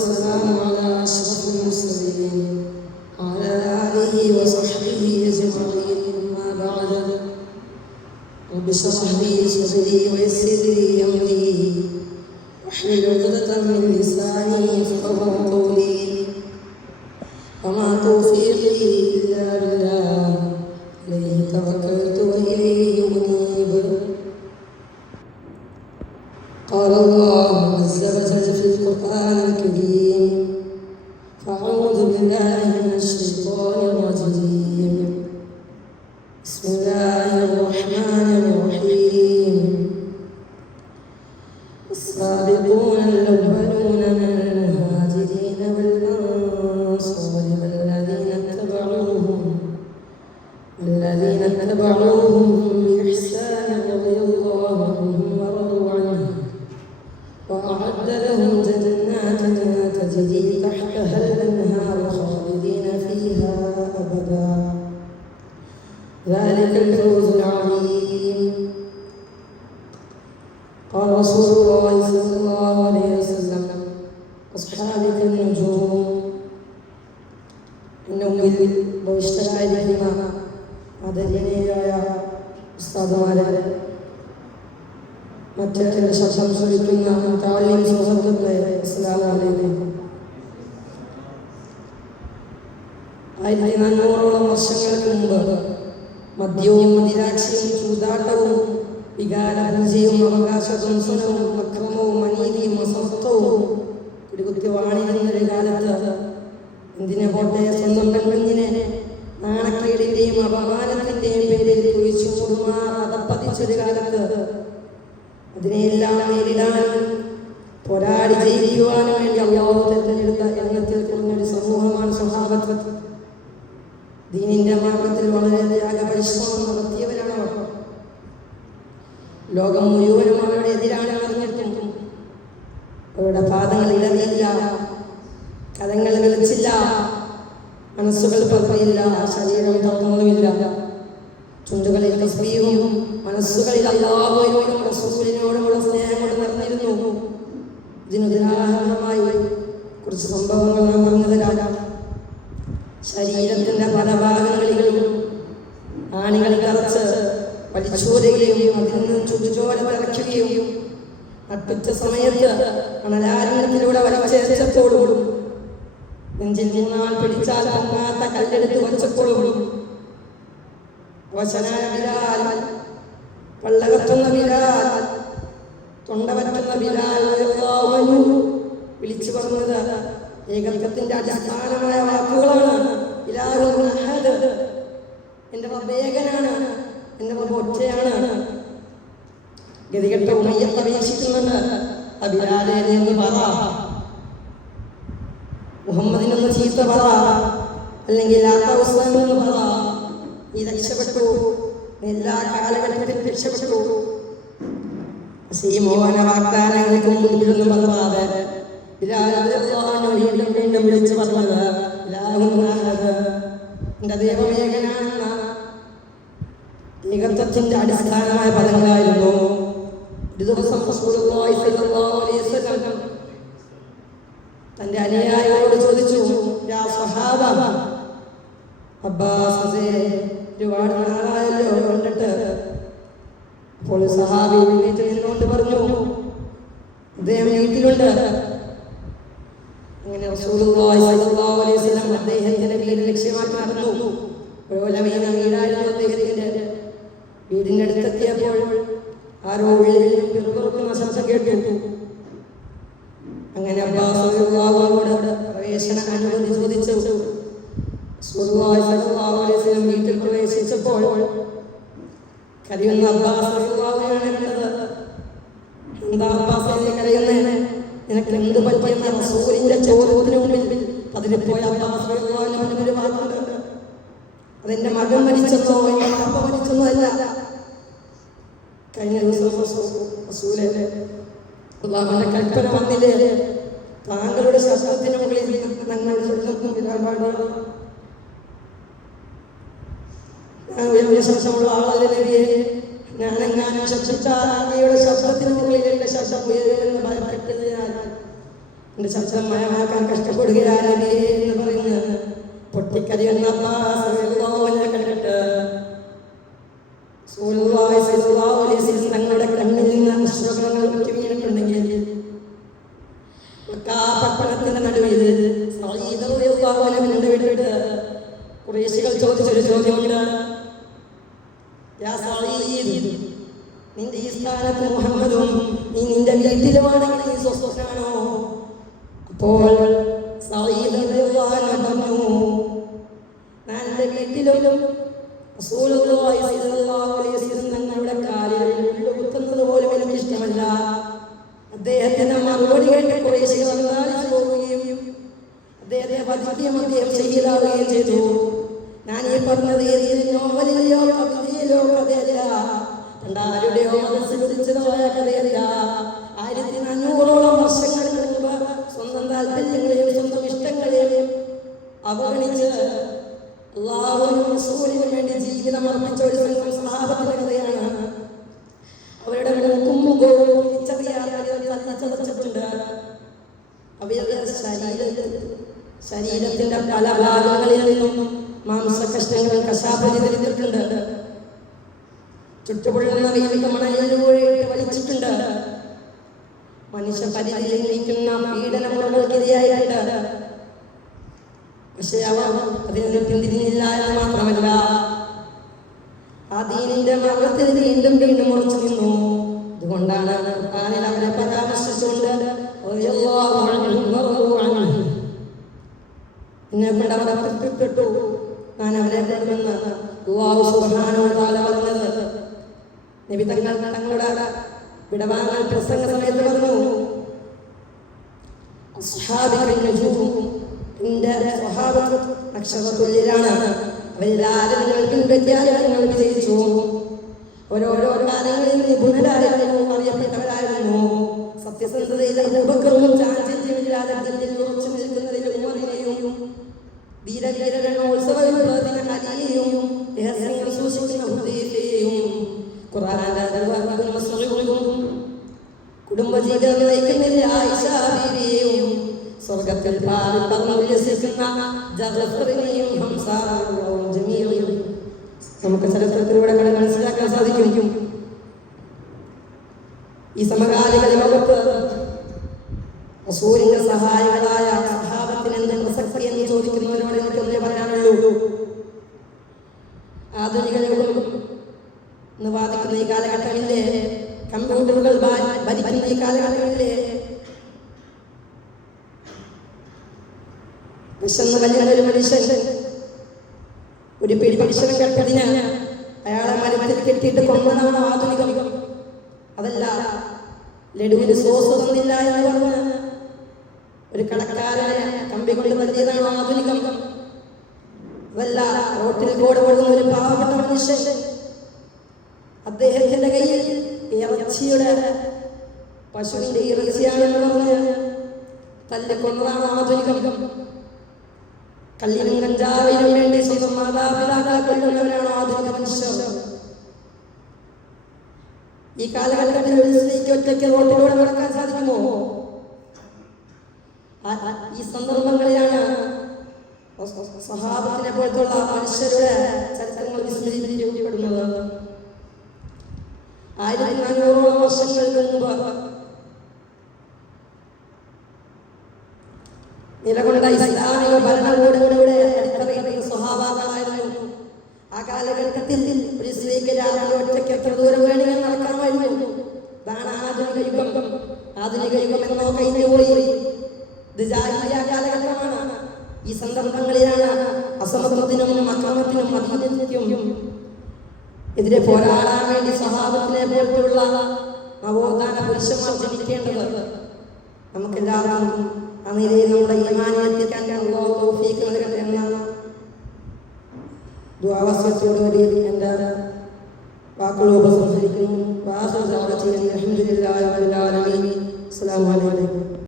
والسلام على أشرف المرسلين وعلى آله وصحبه أجمعين. أما بعد، رب اشرح لي صدري ويسر لي أمري واحلل عقدة من لساني يفقهوا قولي. وما توفيقي إلا بالله، عليه توكلت وإليه أنيب. قال الله عز وجل في القرآن الكريم: فأعوذ بالله من الشيطان الرجيم. بسم الله الرحمن الرحيم. السابقون الأولون من المهاجرين والأنصار والذين اتبعوهم بإحسان رضي الله عنهم ورضوا عنه وأعد لهم جنات تجري تحتها الأنهار خالدين فيها أبدا، ذلك الفوز العظيم. قال رسول الله صلى الله عليه وسلم: أصحابي كالنجوم. എന്നുമ്പിൽ ഭവിഷ്ഠരായിരിക്കുന്ന ആദരണീയരായ ഉസ്താദുമാരെ, മറ്റ് എൻ്റെ ശബ്ദം ശ്രവിക്കുന്ന താഴെയും സുഹൃത്തുക്കളെ, അസ്സലാമു അലൈക്കും. 1400 വർഷങ്ങൾക്ക് മുമ്പ് മദ്യവും മദിരാക്ഷിയും ചൂതാട്ടവും വികാരപൂജയും അവകാശധ്വംസനവും അക്രമവും അനീതിയും അസമത്വവും കുടികുത്തി വാണിരുന്നൊരു കാലത്ത് എന്തിനെ പോട്ടെ സ്വന്തം പെൺകുഞ്ഞിനെ നാണക്കേടിന്റെയും അപമാനത്തിന്റെയും പേരിൽ കുഴിച്ചു മൂടുമാറപ്പതിച്ചൊരു കാലത്ത് അതിനെയെല്ലാം നേരിടാനും പോരാടി ജയിക്കുവാനും വേണ്ടി അല്ലാഹു തിരഞ്ഞെടുത്ത എണ്ണത്തിൽ കുറഞ്ഞൊരു സമൂഹമാണ് സ്വഹാബത്ത്. ദീനിന്റെ മാർഗത്തിൽ വളരെ ത്യാഗപരിശ്രമം നടത്തിയവരാണ് അവർ. ലോകം മുഴുവനും അവരുടെ എതിരാണ് അറിഞ്ഞിട്ടും അവരുടെ പാദങ്ങൾ ഇടറിയില്ല, കരങ്ങൾ വിളിച്ചില്ല, മനസ്സുകൾ പതറിയില്ല, ശരീരം തളർന്നുമില്ല. ചുണ്ടുകളിൽ തസ്ബീഹും മനസ്സുകളിൽ അല്ലാഹുവിനോടും റസൂലിനോടുമുള്ള സ്നേഹം കൊണ്ട് നിറഞ്ഞിരുന്നു. ഇതിനുദാഹരണമായി കുറച്ച് സംഭവങ്ങൾ നാം പറഞ്ഞു തരാം. ശരീരത്തിന്റെ പല ഭാഗങ്ങളിലും ആണികൾ തറച്ച് വലിച്ചൂരുകയും അതിൽ നിന്ന് ചുടുചോര തിളയ്ക്കുകയും അടുത്ത സമയത്ത് അണലാരണ്യത്തിലൂടെ വലിച്ചേച്ചപ്പോഴും നെഞ്ചിൽ നിന്നാൽ പിടിച്ചാൽ പൊങ്ങാത്ത കല്ലെടുത്ത് വച്ചപ്പോഴും അവശനായ ബിലാൽ, പള്ളകത്തുന്ന ബിലാൽ, തൊണ്ടവറ്റുന്ന ബിലാൽ വിളിച്ചു പറഞ്ഞത് ഏകത്വത്തിന്റെ അടിസ്ഥാനമായ വാക്കുകളാണ്. ഇലാഹുൻ അഹദ്, എന്റെ റബ്ബ് ഏകനാണ്, എന്റെ റബ്ബ് ഒറ്റയാണ്. ഗതികെട്ട ഉമയ്യത്ത് അപേക്ഷിക്കുന്നുണ്ട്: ബിലാലേ എന്ന് പറ, മുഹമ്മദിനൊന്ന് ചീത്ത പറ, അല്ലെങ്കിൽ എന്ന് പറ, നീ രക്ഷപ്പെട്ടു, എല്ലാ കാലഘട്ടത്തിലും രക്ഷപ്പെട്ടു. മോഹന വാഗ്ദാനങ്ങൾക്ക് മുമ്പിലൊന്നും പറയാതെ വീണ്ടും വിളിച്ചു പറഞ്ഞത് എന്റെ ദൈവമേകനാണെന്ന ഏകത്വത്തിന്റെ അടിസ്ഥാനമായ പദങ്ങളായിരുന്നു. ഒരു ദിവസം തന്റെ അനുയായികളോട് ചോദിച്ചു: യാ സ്വഹാബ, അബ്ബാസ് ഒരുപാട് നാളായല്ലോ കണ്ടിട്ട്. അപ്പോൾ സഹാബി വീട്ടിൽ നിന്നുകൊണ്ട് പറഞ്ഞു: അദ്ദേഹം വീട്ടിലുണ്ട്. അങ്ങനെ റസൂലുള്ളാഹി സ്വല്ലല്ലാഹു അലൈഹി വസല്ലം അദ്ദേഹത്തിന്റെ വീട് ലക്ഷ്യമാക്കി നടന്നു. പ്രബലമേന വീടായിരുന്നു അദ്ദേഹത്തിന്റെ. വീടിന്റെ അടുത്തെത്തിയപ്പോൾ ആരോ പിറുപിറുക്കുന്ന ശബ്ദം കേട്ടു. അങ്ങനെ അബ്ബാസ് റളിയല്ലാഹുവിനോട് പ്രവേശന അനുമതി ചോദിച്ചു. റസൂലുള്ളാഹി സ്വല്ലല്ലാഹു അലൈഹി വസല്ലം വീട്ടിൽ പ്രവേശിച്ചപ്പോൾ കരയുന്ന അബ്ബാസ് റളിയല്ലാഹുവിനെ കണ്ടത്. എന്താ അബ്ബാസേ കരയുന്നേ? നിനക്ക് എന്ത് പറ്റിയെന്ന റസൂലിന്റെ ചോദ്യത്തിന് മുമ്പിൽ പതിരിപ്പോയ അബ്ബാസ് റളിയല്ലാഹുവിന് ഒരു വാക്കുണ്ട്: അതെന്റെ മകൻ മരിച്ചെന്നോ എന്റെ അപ്പ മരിച്ചെന്നോ അല്ല. കഴിഞ്ഞ ദിവസം റസൂലേ, അല്ലാഹുവിന്റെ കൽപ്പന വന്നില്ലേ, താങ്കളുടെ ശസ്ത്രത്തിന് മുകളിൽ ഞങ്ങളുടെ ശബ്ദം വരാൻ പാടില്ല. ഞാൻ ശബ്ദമുള്ള ആളല്ലേ നബിയെ, ഞാനെങ്ങാനും ശബ്ദിച്ചാൽ അങ്ങയുടെ ശബ്ദത്തിന് മുകളിൽ എന്റെ ശബ്ദം ഉയരുമെന്ന് ഭയപ്പെട്ടതിനാൽ എൻ്റെ ശബ്ദം മയമാക്കാൻ കഷ്ടപ്പെടുകയാണ് എന്ന് പറയുന്ന പൊട്ടിക്കരയുന്ന അബ്ബാസ് റളിയല്ലാഹുവിനെ കണ്ടിട്ട് റസൂലുള്ളാഹി സ്വല്ലല്ലാഹു അലൈഹി വസല്ലം തങ്ങളുടെ കണ്ണിൽ നിന്ന് അശ്രുകൾ ഉറ്റി വീണിട്ടുണ്ടെങ്കിൽ പട്ടണത്തിന്റെ നടുവിൽ സഈദ് റളിയല്ലാഹു അൻഹു വിട്ടിട്ട് ഖുറൈശികൾ ചോദിച്ചൊരു ചോദ്യമുണ്ട്. യാ സഈദ്, നിന്റെ ഈ സ്ഥാനത്ത് മുഹമ്മദും നീ നിന്റെ വീട്ടിലുമാണെങ്കിൽ നീ സ്വസ്ഥനാണോ? അപ്പോൾ സഈദ് റളിയല്ലാഹു അൻഹു പറഞ്ഞു, ഞാൻ എൻ്റെ വീട്ടിലും റസൂലുള്ളാഹി സ്വല്ലല്ലാഹു അലൈഹി വസല്ലം തങ്ങളുടെ കാലിൽ മുള്ളു കുത്തുന്നത് പോലും എനിക്ക് ഇഷ്ടമല്ല. അദ്ദേഹത്തിന്റെ മറുപടി കേട്ട് ഖുറൈശികൾ അന്താളിച്ചു പോവുകയും അദ്ദേഹത്തെ വധിക്കുകയും അദ്ദേഹം ശഹീദാവുകയും ചെയ്തു. ഞാൻ ഈ പറഞ്ഞത് ഏതെങ്കിലും നോവലിലെയോ കവിതയിലോ കഥയല്ല, രണ്ടാരുടെയോ മനസ്സിലുദിച്ചതായ കഥയല്ല. 1400ഓളം വർഷങ്ങൾക്ക് മുമ്പ് സ്വന്തം താല്പര്യങ്ങളെയും സ്വന്തം ഇഷ്ടങ്ങളെയും അവഗണിച്ച് അല്ലാഹുവിനും റസൂലിനും വേണ്ടി ജീവിതം അർപ്പിച്ച ഒരു സംഘം സ്വഹാബത്തിന്റെ കഥയാണ്. അവരുടെ മൂക്കും മുഖവും തിരിച്ചറിയാതെ തല്ലിച്ചതച്ചിട്ടുണ്ട്. അവരുടെ ശരീരത്തിന്റെ പല ഭാഗങ്ങളിൽ നിന്നും മാംസകഷ്ണങ്ങൾ കശാപ്പ് ചെയ്തിട്ടുണ്ട്. ചുട്ടുപൊള്ളുന്ന വെയിലത്ത് മണലിലൂടെ വലിച്ചിട്ടുണ്ട്. മനുഷ്യ പരിധിയിൽ നിൽക്കുന്ന പീഡനമുറകൾക്കിരയായിട്ടുണ്ട്. പക്ഷെ അവർ അതിൽ നിന്ന് പിന്തിരിഞ്ഞില്ല എന്ന് മാത്രമല്ല, ആ ദീനിന്റെ മാർഗത്തിൽ വീണ്ടും വീണ്ടും ഉറച്ചു നിന്നു. അതുകൊണ്ടാണ് ഖുർആനിൽ അവരെ പരാമർശിച്ചുകൊണ്ട് എന്നെ കൊണ്ട് അവർ തൃപ്തിപ്പെട്ടു, ഞാൻ അവരെ കൊണ്ടുവന്ന് അല്ലാഹു സുബ്ഹാനഹു വ തആല പറഞ്ഞത്. നബി തങ്ങളുടെ വിടവാങ്ങൽ പ്രസംഗ സമയത്ത് പറഞ്ഞു, എന്റെ സ്വഹാബത്ത് നക്ഷത്രത്തുല്യരാണ്, അവരെല്ലാവരും നിങ്ങൾ പിൻപറ്റിയാൽ നിങ്ങൾ വിജയിച്ചു. ഓരോരോ കാര്യങ്ങളിൽ നിപുണരായിരുന്നു, അറിയപ്പെട്ടവരായിരുന്നു. സത്യസന്ധതയിൽ അബൂബക്കറും ചാഞ്ചല്യമില്ലാതെ ഉറച്ചു നിൽക്കുന്നതിൽ ഉമറിനെയും വീരവീരരണോത്സവത്തിന് അലിയെയും രഹസ്യങ്ങൾ സൂക്ഷിക്കുന്ന ഹുദൈഫയെയും കുടുംബജീവിതം നയിക്കുന്നതിൽ ആയിഷ ബീവിയെയും സ്വർഗത്തിൽ പാലിൽ പറഞ്ഞുല്ലസിക്കുന്ന ജഅഫറിനെയും ഹംസയും ജമീലയും നമുക്ക് ചരിത്രത്തിലൂടെ മനസ്സിലാക്കാൻ സാധിക്കും. ഈ സമകാലിക ലോകത്ത് റസൂലിന്റെ സഹായികളായ സ്വഹാബത്തിന് എന്ത് പ്രസക്തി എന്ന് ചോദിക്കുന്നവരോട് എനിക്കൊന്നേ പറയാനുള്ളൂ. ആധുനിക യുഗം എന്ന് വാദിക്കുന്ന ഈ കാലഘട്ടമില്ലേ, കമ്പ്യൂട്ടറുകൾ ഭരിക്കുന്ന ഈ കാലഘട്ടമില്ലേ, വിശന്ന് വലിയൊരു മനുഷ്യൻ ഒരു പിടി ഭക്ഷണം കേട്ടതിന് അയാളെ മരത്തിൽ കെട്ടിയിട്ട് കൊന്നതാണോ ആധുനികം? അതല്ല. ലഡുവിന് സോസ് തന്നില്ല എന്ന് പറഞ്ഞ് ഒരു കടക്കാരനെ കമ്പി കൊണ്ട് നൽകിയതാണോ ആധുനികം? അതല്ല. റോട്ടിൽ കൂടെ ഓടുന്ന ഒരു പാവപ്പെട്ട മനുഷ്യൻ അദ്ദേഹത്തിന്റെ കയ്യിൽ ഇറച്ചിയുടെ പശുവിന്റെ ഇറച്ചിയാണെന്ന് പറഞ്ഞ് തല്ലിക്കൊന്നതാണോ ആധുനികം? കല്ലിനും കഞ്ചാവിനും വേണ്ടി സ്വന്തം മാതാപിതാക്കളെ കൊല്ലുന്നവരാണോ ആധുനിക മനുഷ്യർ? ഈ കാലഘട്ടത്തിൽ ഒരു സ്ത്രീക്ക് ഒറ്റയ്ക്ക് റോഡിലൂടെ നടക്കാൻ സാധിക്കുമോ? ഈ സന്ദർഭങ്ങളിലാണ് സ്വഹാബത്തിനെ പോലത്തുള്ള മനുഷ്യരുടെ ചരിത്രങ്ങൾ വിസ്മരിക്കപ്പെടുന്നത്. 1400 വർഷങ്ങൾക്ക് മുമ്പ് നിലകൊണ്ട ഇസ്ലാമിക ഭരണകൂടങ്ങളുടെ അടിത്തറയിലുള്ള സ്വഹാബാക്കളായിരുന്നു. ആ കാലഘട്ടത്തിൽ ഒരു സ്ത്രീക്ക് രാവിലെ ഒറ്റയ്ക്ക് എത്ര ദൂരം വേണമെങ്കിൽ നടക്കാമായിരുന്നു. ഇതാണ് ആധുനിക യുഗം. ആധുനിക യുഗം എന്നോ കഴിഞ്ഞുപോയി. ഇത് ജാഹിലിയ്യ കാലഘട്ടമാണ്. ഈ സന്ദർഭങ്ങളിലാണ് അസമത്വത്തിനും അക്രമത്തിനും അധീനത്തിനും എതിരെ പോരാടാൻ വേണ്ടി സ്വഹാബത്തിനെ പോലുള്ള നവോത്ഥാന പുരുഷന്മാർ ജനിക്കേണ്ടത്. നമുക്കെല്ലാവർക്കും ആ നിലയിൽ നമ്മുടെ ഈമാനിലെത്തിക്കാൻ അല്ലാഹു തൗഫീഖ് നൽകട്ടെ എന്ന ദുആവസ്യത്തോടുകൂടി എൻ്റെ വാക്കുകൾ ഉപസംഹരിക്കുന്നു. അസ്സലാമു അലൈക്കും.